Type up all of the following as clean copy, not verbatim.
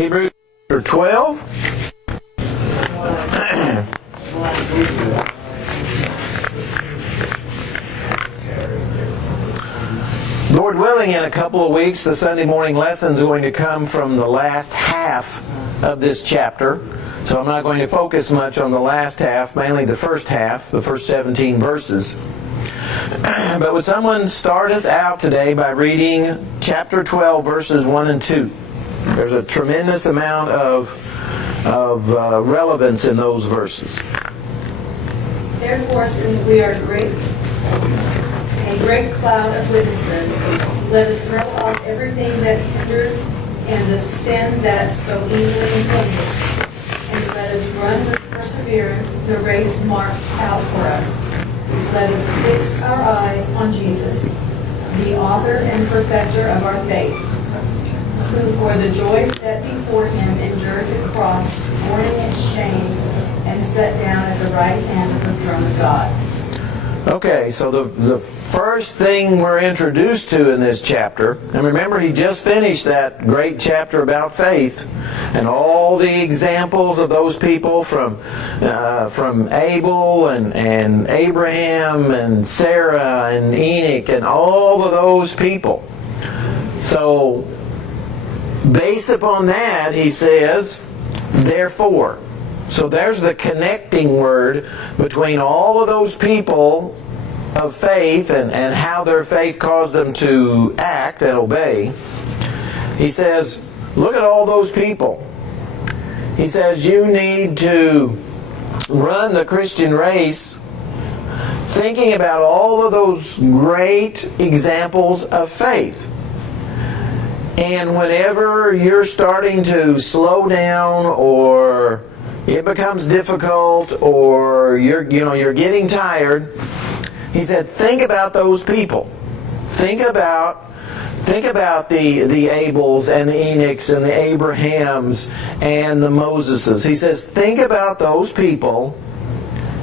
Hebrews chapter 12. Lord willing, in a couple of weeks, the Sunday morning lesson is going to come from the last half of this chapter. So I'm not going to focus much on the last half, mainly the first half, the first 17 verses. But would someone start us out today by reading chapter 12, verses 1 and 2? There's a tremendous amount of relevance in those verses. Therefore, since we are a great cloud of witnesses, let us throw off everything that hinders and the sin that so easily entangles, and let us run with perseverance the race marked out for us. Let us fix our eyes on Jesus, the author and perfecter of our faith, who for the joy set before him endured the cross, scorning its shame, and sat down at the right hand of the throne of God. Okay, so the first thing we're introduced to in this chapter, and remember he just finished that great chapter about faith, and all the examples of those people from Abel and Abraham and Sarah and Enoch and all of those people. So, based upon that, he says, therefore. So there's the connecting word between all of those people of faith and how their faith caused them to act and obey. He says, look at all those people. He says, you need to run the Christian race thinking about all of those great examples of faith. And whenever you're starting to slow down, or it becomes difficult, or you're getting tired, he said, think about those people. Think about the Abels and the Enochs and the Abrahams and the Moseses. He says, think about those people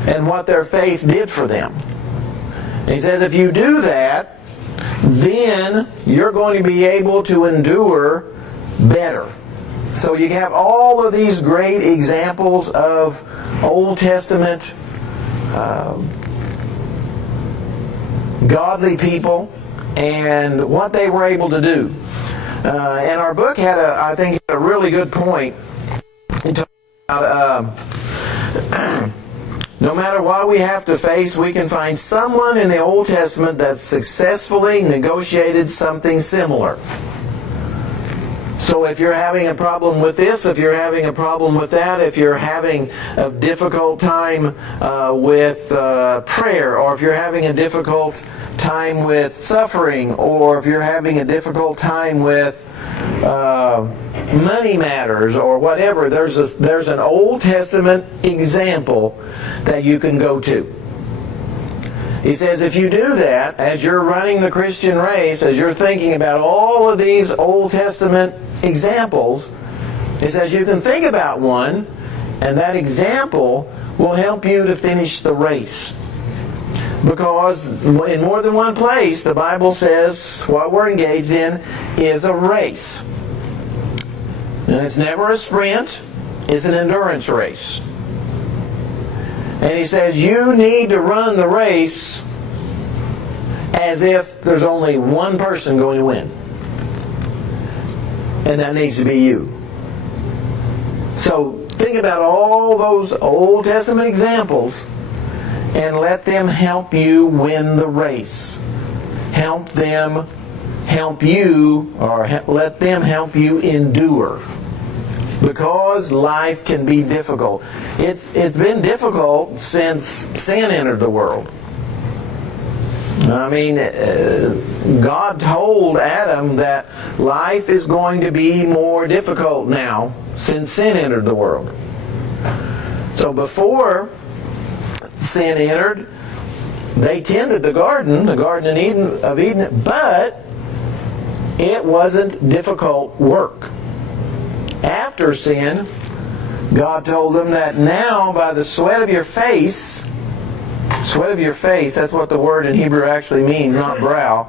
and what their faith did for them. And he says, if you do that, then you're going to be able to endure better. So you have all of these great examples of Old Testament godly people and what they were able to do. And our book had a really good point. It talked about no matter what we have to face, we can find someone in the Old Testament that successfully negotiated something similar. So if you're having a problem with this, if you're having a problem with that, if you're having a difficult time with prayer, or if you're having a difficult time with suffering, or if you're having a difficult time with money matters, or whatever, there's an Old Testament example that you can go to. He says if you do that, as you're running the Christian race, as you're thinking about all of these Old Testament examples, he says you can think about one, and that example will help you to finish the race. Because in more than one place, the Bible says what we're engaged in is a race. And it's never a sprint, it's an endurance race. And he says you need to run the race as if there's only one person going to win. And that needs to be you. So think about all those Old Testament examples and let them help you win the race. Help them help you, or let them help you endure. Because life can be difficult. It's been difficult since sin entered the world. I mean, God told Adam that life is going to be more difficult now since sin entered the world. So before sin entered, they tended the Garden of Eden, but it wasn't difficult work. After sin, God told them that now by the sweat of your face, that's what the word in Hebrew actually means, not brow.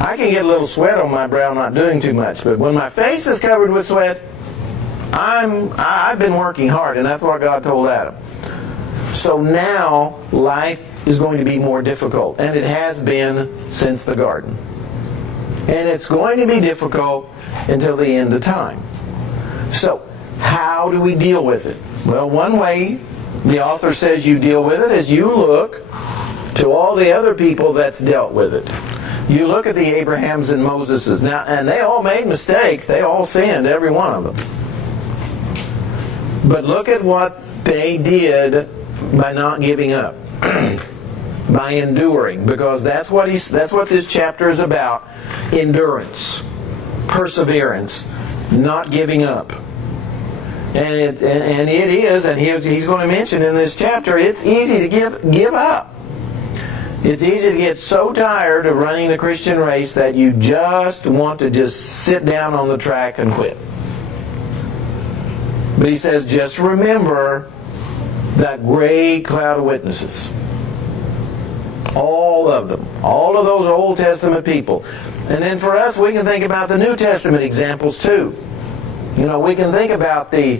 I can get a little sweat on my brow not doing too much, but when my face is covered with sweat, I've been working hard, and that's what God told Adam. So now life is going to be more difficult, and it has been since the garden. And it's going to be difficult until the end of time. So, how do we deal with it? Well, one way the author says you deal with it is you look to all the other people that's dealt with it. You look at the Abrahams and Moseses. Now, and they all made mistakes. They all sinned, every one of them. But look at what they did by not giving up. By enduring, because that's what this chapter is about. Endurance, perseverance, not giving up. And it is, and he's going to mention in this chapter, it's easy to give up. It's easy to get so tired of running the Christian race that you just want to just sit down on the track and quit. But he says, just remember that great cloud of witnesses. All of them. All of those Old Testament people. And then for us, we can think about the New Testament examples too. You know, we can think about the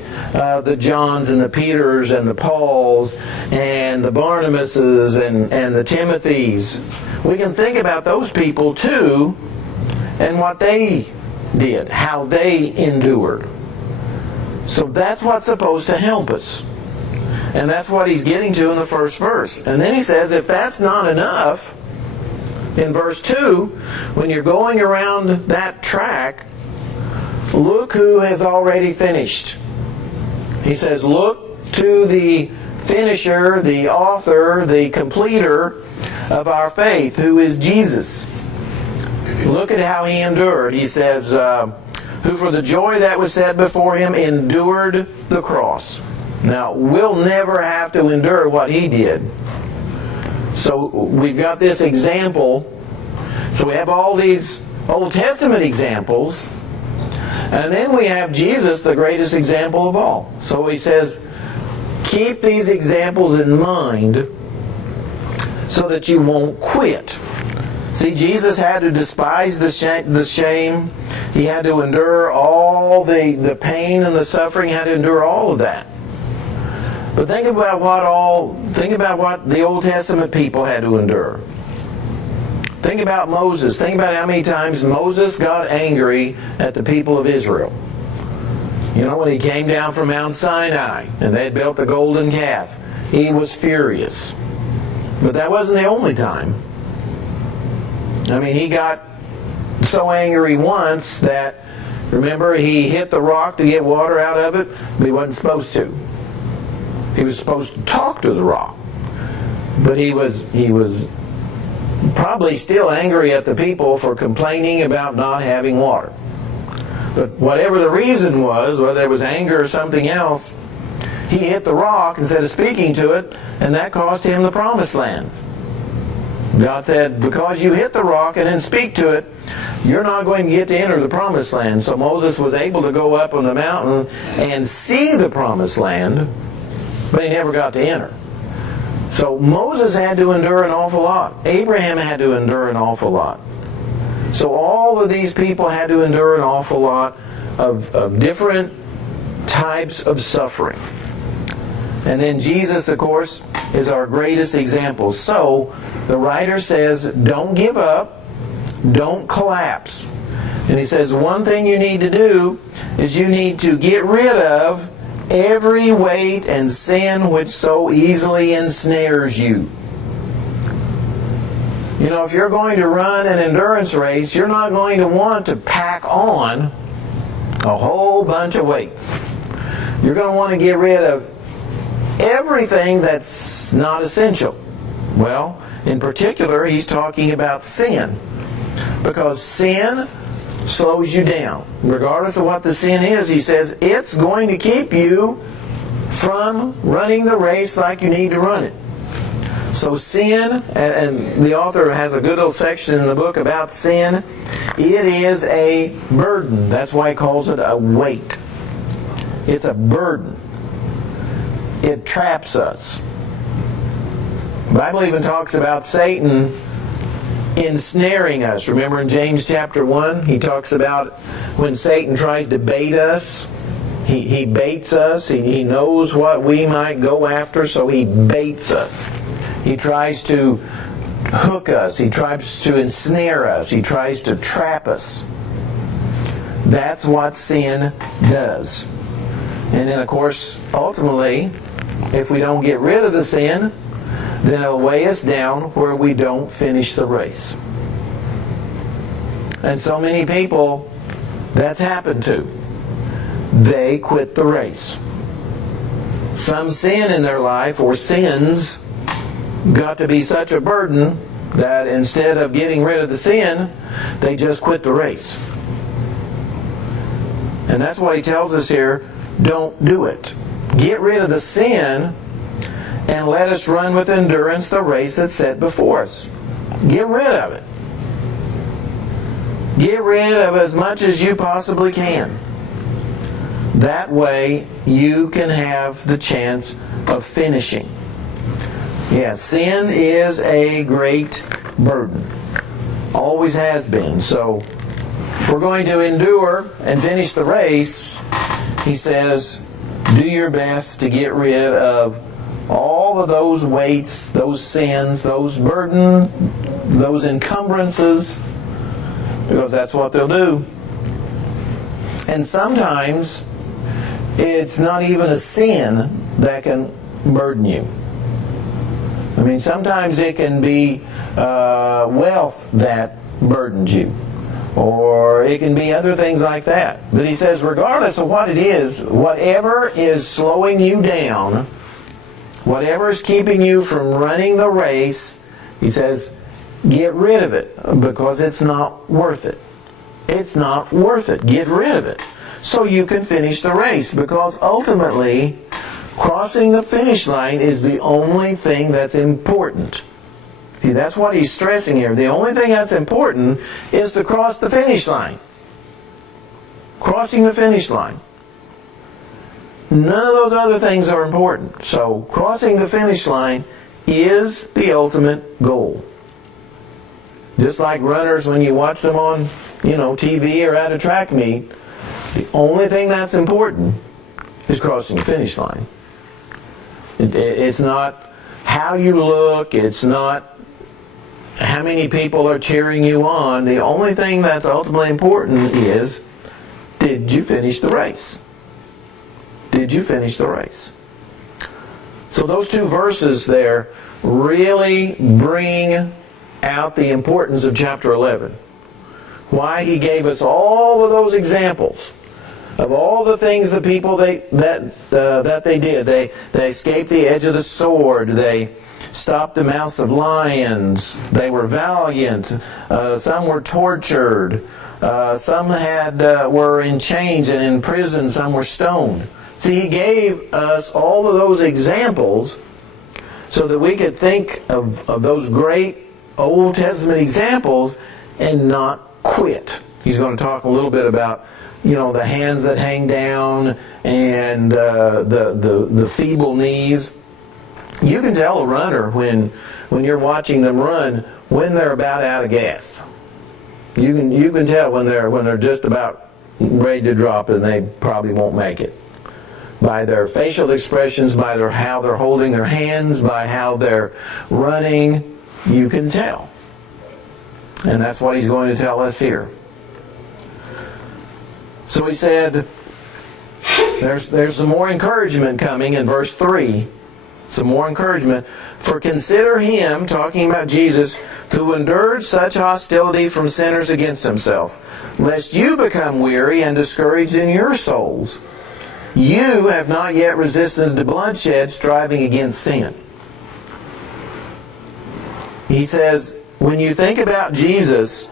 Johns and the Peters and the Pauls and the Barnabases and the Timothys. We can think about those people too and what they did, how they endured. So that's what's supposed to help us. And that's what he's getting to in the first verse. And then he says, if that's not enough, in verse 2, when you're going around that track, look who has already finished. He says, look to the finisher, the author, the completer of our faith, who is Jesus. Look at how he endured. He says, who for the joy that was set before him endured the cross. Now, we'll never have to endure what he did. So we've got this example. So we have all these Old Testament examples. And then we have Jesus, the greatest example of all. So he says, keep these examples in mind so that you won't quit. See, Jesus had to despise the shame. He had to endure all the pain and the suffering. He had to endure all of that. But think about what the Old Testament people had to endure. Think about Moses. Think about how many times Moses got angry at the people of Israel. You know, when he came down from Mount Sinai and they had built the golden calf, he was furious. But that wasn't the only time. I mean, he got so angry once that, remember, he hit the rock to get water out of it, but he wasn't supposed to. He was supposed to talk to the rock. But he was probably still angry at the people for complaining about not having water. But whatever the reason was, whether it was anger or something else, he hit the rock instead of speaking to it, and that cost him the promised land. God said, because you hit the rock and didn't speak to it, you're not going to get to enter the promised land. So Moses was able to go up on the mountain and see the promised land, but he never got to enter. So Moses had to endure an awful lot. Abraham had to endure an awful lot. So all of these people had to endure an awful lot of different types of suffering. And then Jesus, of course, is our greatest example. So the writer says, don't give up, don't collapse. And he says, one thing you need to do is you need to get rid of every weight and sin which so easily ensnares you. You know, if you're going to run an endurance race, you're not going to want to pack on a whole bunch of weights. You're going to want to get rid of everything that's not essential. Well, in particular, he's talking about sin. Because sin slows you down. Regardless of what the sin is, he says it's going to keep you from running the race like you need to run it. So sin, and the author has a good little section in the book about sin, it is a burden. That's why he calls it a weight. It's a burden. It traps us. The Bible even talks about Satan ensnaring us. Remember in James chapter 1, he talks about when Satan tries to bait us. He baits us. He knows what we might go after, so he baits us. He tries to hook us. He tries to ensnare us. He tries to trap us. That's what sin does. And then, of course, ultimately, if we don't get rid of the sin, then it'll weigh us down where we don't finish the race. And so many people, that's happened to. They quit the race. Some sin in their life, or sins, got to be such a burden that instead of getting rid of the sin, they just quit the race. And that's what he tells us here. Don't do it. Get rid of the sin and let us run with endurance the race that's set before us. Get rid of it. Get rid of as much as you possibly can. That way you can have the chance of finishing. Yeah, sin is a great burden. Always has been. So if we're going to endure and finish the race, he says, do your best to get rid of all of those weights, those sins, those burdens, those encumbrances, because that's what they'll do. And sometimes it's not even a sin that can burden you. I mean, sometimes it can be wealth that burdens you. Or it can be other things like that. But he says, regardless of what it is, whatever is slowing you down, whatever is keeping you from running the race, he says, get rid of it, because it's not worth it. It's not worth it. Get rid of it so you can finish the race, because ultimately, crossing the finish line is the only thing that's important. See, that's what he's stressing here. The only thing that's important is to cross the finish line. Crossing the finish line. None of those other things are important. So, crossing the finish line is the ultimate goal. Just like runners, when you watch them on, TV or at a track meet, the only thing that's important is crossing the finish line. It's not how you look. It's not how many people are cheering you on. The only thing that's ultimately important is, did you finish the race? Did you finish the race? So those two verses there really bring out the importance of chapter 11. Why he gave us all of those examples of all the things the people that they did. They escaped the edge of the sword. They stopped the mouths of lions. They were valiant. Some were tortured. Some were in chains and in prison. Some were stoned. See, he gave us all of those examples so that we could think of those great Old Testament examples and not quit. He's going to talk a little bit about the hands that hang down and the feeble knees. You can tell a runner when you're watching them run when they're about out of gas. You can tell when they're just about ready to drop and they probably won't make it. By their facial expressions, by how they're holding their hands, by how they're running, you can tell. And that's what he's going to tell us here. So he said, there's some more encouragement coming in verse 3. Some more encouragement. For consider him, talking about Jesus, who endured such hostility from sinners against himself, lest you become weary and discouraged in your souls. You have not yet resisted the bloodshed, striving against sin. He says, when you think about Jesus,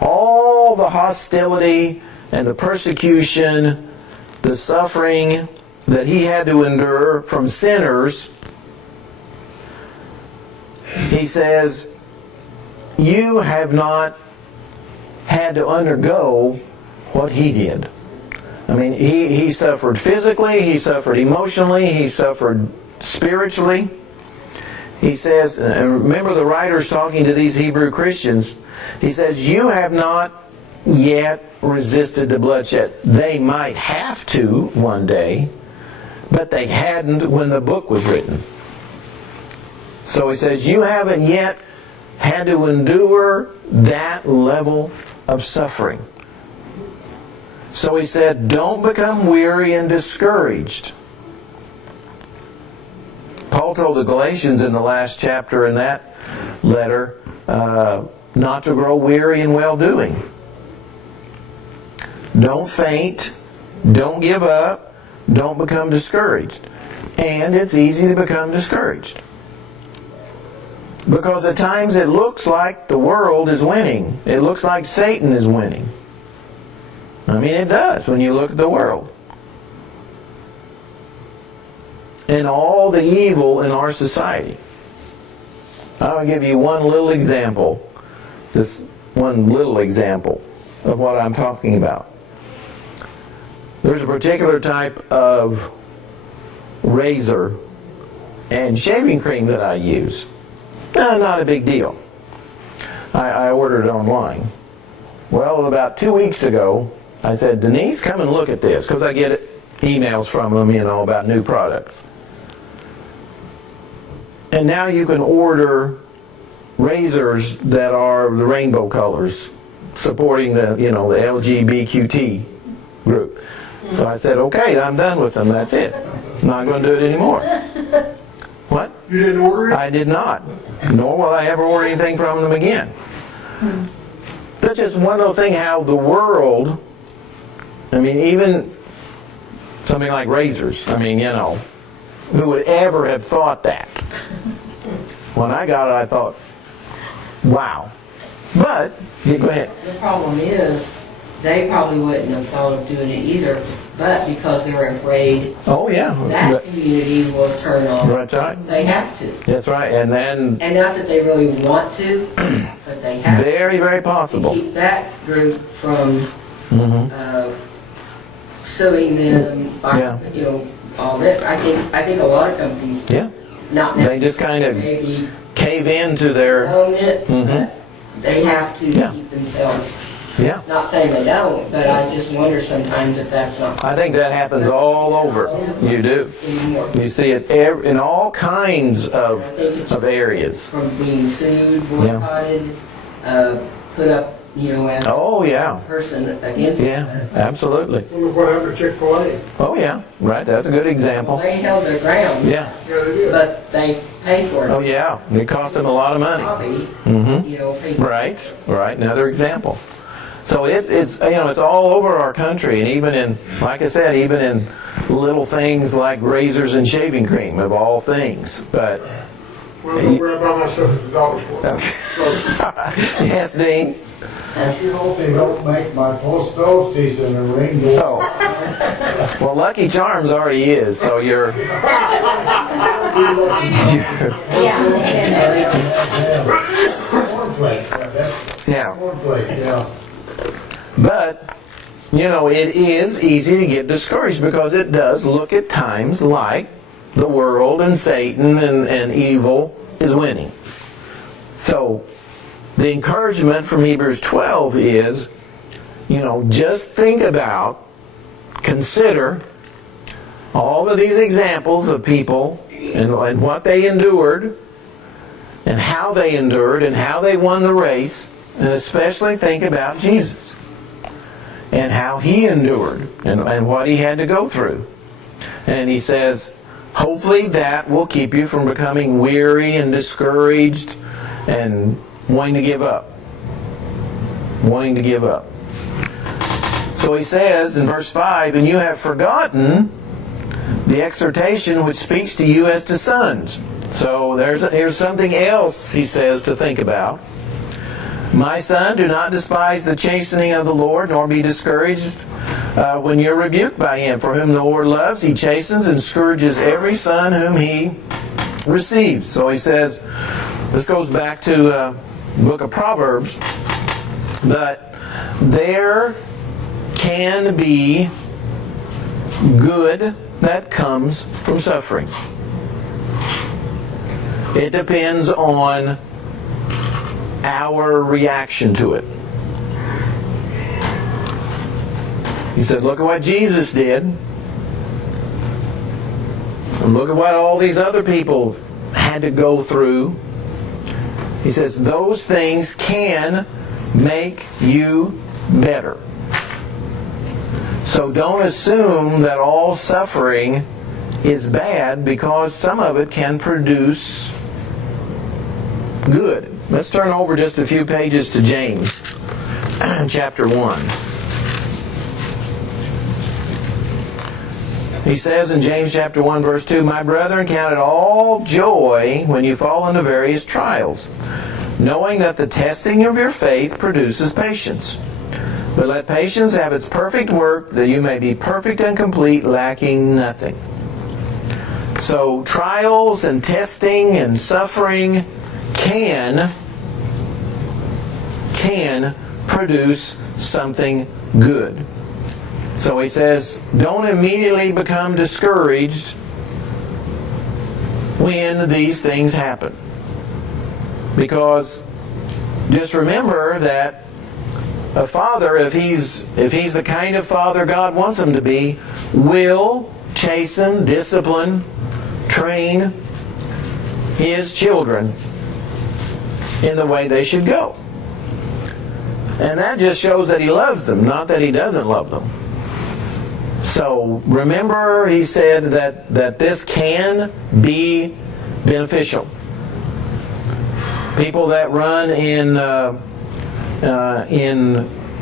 all the hostility and the persecution, the suffering that he had to endure from sinners, he says, you have not had to undergo what he did. I mean, he suffered physically, he suffered emotionally, he suffered spiritually. he says, and remember the writer's talking to these Hebrew Christians, he says, you have not yet resisted the bloodshed. They might have to one day, but they hadn't when the book was written. So he says, you haven't yet had to endure that level of suffering. So he said, don't become weary and discouraged. Paul told the Galatians in the last chapter in that letter not to grow weary in well-doing. Don't faint. Don't give up. Don't become discouraged. And it's easy to become discouraged. Because at times it looks like the world is winning. It looks like Satan is winning. I mean, it does when you look at the world. And all the evil in our society. I'll give you one little example. Just one little example of what I'm talking about. There's a particular type of razor and shaving cream that I use. Not a big deal. I ordered it online. Well, about 2 weeks ago, I said, Denise, come and look at this, because I get emails from them, about new products. And now you can order razors that are the rainbow colors, supporting the LGBTQ group. So I said, okay, I'm done with them. That's it. I'm not going to do it anymore. What? You didn't order it? I did not. Nor will I ever order anything from them again. That's just one little thing how the world, even something like razors, who would ever have thought that? When I got it, I thought, wow. But, go ahead. The problem is, they probably wouldn't have thought of doing it either, but because they're afraid Oh, yeah. that community will turn on. That's right. They have to. That's right. And then, And not that they really want to, but they have very, very to possible. keep that group from suing them, Yeah. all that. I think a lot of companies, Yeah. not They just kind of maybe cave into their, own it, but they have to Yeah. keep themselves. yeah. Not saying they don't, but I just wonder sometimes if that's not I think that happens all over. You do. anymore. You see it in all kinds of areas. From being sued, boycotted, put up, as Oh, a yeah. person against Yeah, it. absolutely. Look what happened to Chick-fil-A. Oh, yeah. Right. That's a good Well, example. they held their ground, Yeah. Yeah, they did. but they paid for it. Oh, yeah. It cost them a lot of money. Hobby, people. Right. Right. Another example. So it's it's all over our country, and even in, like I said, even in little things like razors and shaving cream, of all things. But Well, I'm going to buy myself at the dollar store. yes, Dean. I sure hope they don't make my post toasties in a rainbow. Oh. Well, Lucky Charms already is, so you're. Cornflakes, that's Yeah. cornflakes, yeah. But, it is easy to get discouraged because it does look at times like the world and Satan and evil is winning. So, the encouragement from Hebrews 12 is, just think about, consider all of these examples of people and what they endured and how they won the race, and especially think about Jesus and how he endured and what he had to go through. And he says, hopefully that will keep you from becoming weary and discouraged and wanting to give up. So he says in verse 5, and you have forgotten the exhortation which speaks to you as to sons. So here's something else he says to think about. My son, do not despise the chastening of the Lord, nor be discouraged when you're rebuked by him. For whom the Lord loves, he chastens and scourges every son whom he receives. So he says, this goes back to the book of Proverbs, but there can be good that comes from suffering. It depends on our reaction to it. He said, look at what Jesus did. And look at what all these other people had to go through. He says, those things can make you better. So don't assume that all suffering is bad, because some of it can produce good. Let's turn over just a few pages to James, chapter 1. He says in James chapter 1, verse 2, "My brethren, count it all joy when you fall into various trials, knowing that the testing of your faith produces patience. But let patience have its perfect work, that you may be perfect and complete, lacking nothing." So trials and testing and suffering can produce something good. So he says, don't immediately become discouraged when these things happen. Because just remember that a father, if he's the kind of father God wants him to be, will chasten, discipline, train his children in the way they should go. And that just shows that he loves them, not that he doesn't love them. So remember, he said that this can be beneficial. People that run in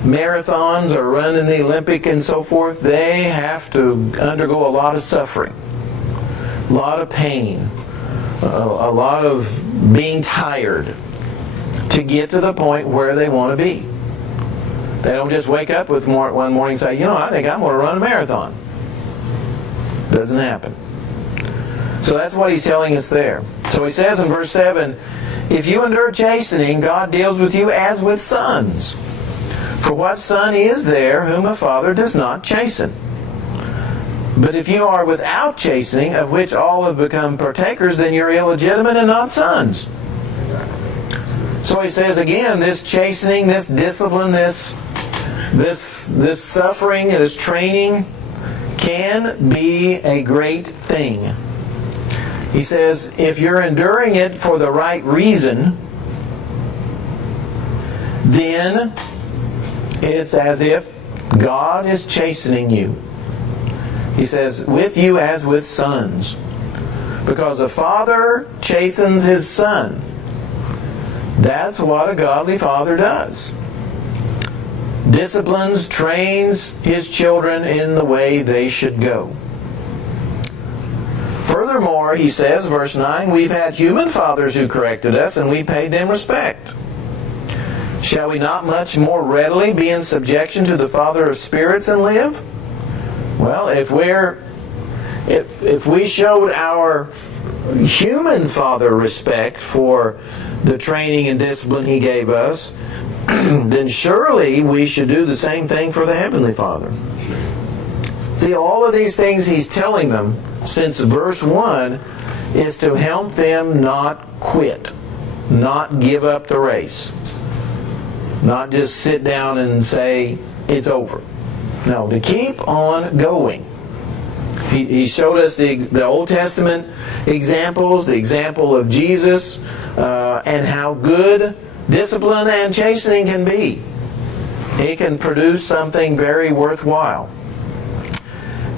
marathons or run in the Olympic and so forth, they have to undergo a lot of suffering, a lot of pain, a lot of being tired to get to the point where they want to be. They don't just wake up with one morning and say, I think I'm going to run a marathon. Doesn't happen. So that's what he's telling us there. So he says in verse 7, "If you endure chastening, God deals with you as with sons. For what son is there whom a father does not chasten? But if you are without chastening, of which all have become partakers, then you're illegitimate and not sons." So he says again, this chastening, this discipline, this suffering, this training can be a great thing. He says, if you're enduring it for the right reason, then it's as if God is chastening you. He says, with you as with sons. Because a father chastens his son. That's what a godly father does. Disciplines, trains his children in the way they should go. Furthermore, he says, verse 9, "We've had human fathers who corrected us, and we paid them respect. Shall we not much more readily be in subjection to the Father of spirits and live?" Well, if we showed our human father respect for the training and discipline he gave us, then surely we should do the same thing for the Heavenly Father. See, all of these things he's telling them since verse 1 is to help them not quit, not give up the race, not just sit down and say, it's over. No, to keep on going. He showed us the Old Testament examples, the example of Jesus, and how good discipline and chastening can be. It can produce something very worthwhile.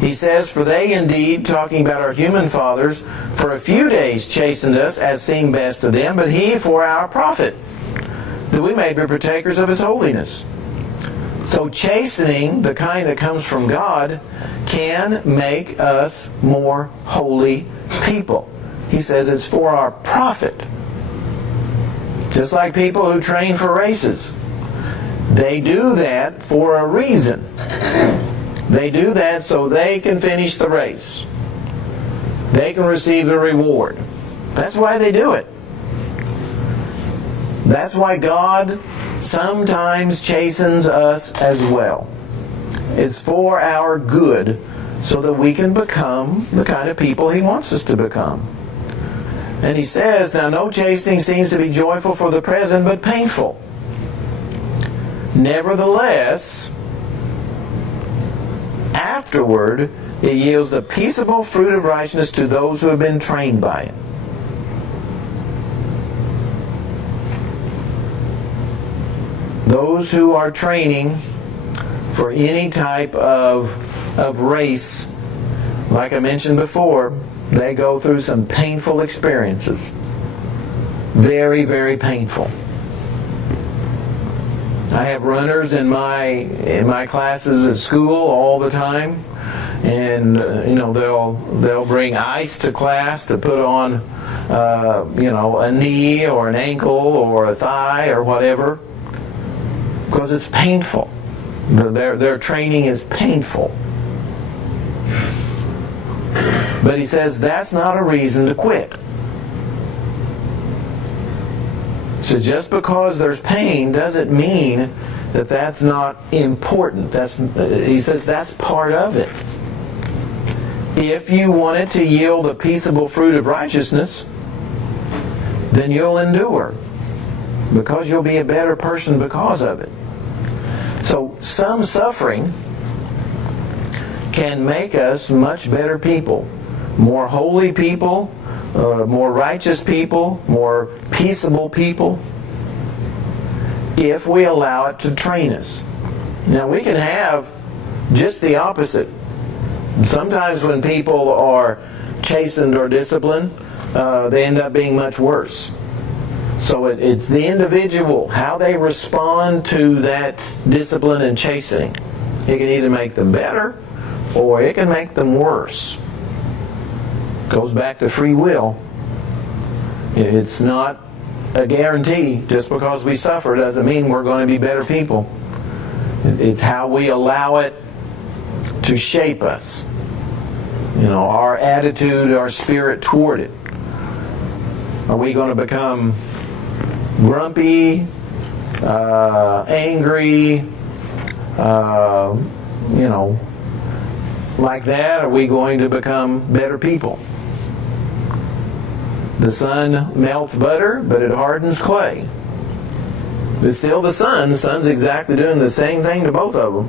He says, "For they indeed," talking about our human fathers, "for a few days chastened us as seemed best to them, but he for our profit, that we may be partakers of his holiness." So chastening, the kind that comes from God, can make us more holy people. He says it's for our profit. Just like people who train for races. They do that for a reason. They do that so they can finish the race. They can receive the reward. That's why they do it. That's why God sometimes chastens us as well. It's for our good, so that we can become the kind of people he wants us to become. And he says, now no chastening seems to be joyful for the present, but painful. Nevertheless, afterward, it yields the peaceable fruit of righteousness to those who have been trained by it. Those who are training for any type of race, like I mentioned before, they go through some painful experiences. Very, very painful. I have runners in my classes at school all the time, and they'll bring ice to class to put on a knee or an ankle or a thigh or whatever, because it's painful. Their training is painful. But he says that's not a reason to quit. So just because there's pain doesn't mean that that's not important. He says that's part of it. If you want it to yield the peaceable fruit of righteousness, then you'll endure, because you'll be a better person because of it. So some suffering can make us much better people, more holy people, more righteous people, more peaceable people, if we allow it to train us. Now we can have just the opposite. Sometimes when people are chastened or disciplined, they end up being much worse. So it's the individual, how they respond to that discipline and chastening. It can either make them better or it can make them worse. Goes back to free will. It's not a guarantee. Just because we suffer doesn't mean we're going to be better people. It's how we allow it to shape us. Our attitude, our spirit toward it. Are we going to become grumpy, angry, like that? Are we going to become better people? The sun melts butter, but it hardens clay. It's still the sun. The sun's exactly doing the same thing to both of them,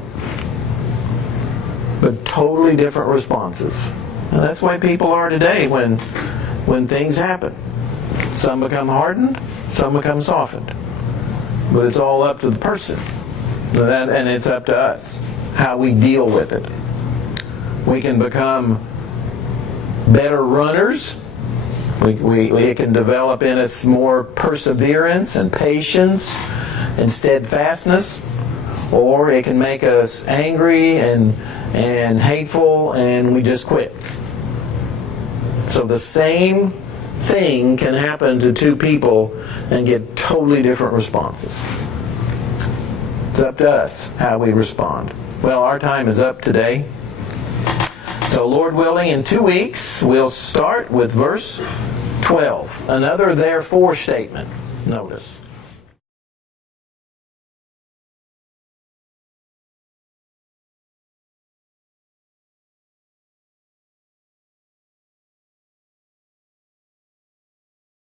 but totally different responses. And that's why people are today when things happen. Some become hardened, some become softened. But it's all up to the person. And it's up to us, how we deal with it. We can become better runners. It can develop in us more perseverance and patience and steadfastness. Or it can make us angry and hateful, and we just quit. So the same thing can happen to two people and get totally different responses. It's up to us how we respond. Well, our time is up today. So Lord willing, in 2 weeks, we'll start with verse 12. Another therefore statement. Notice.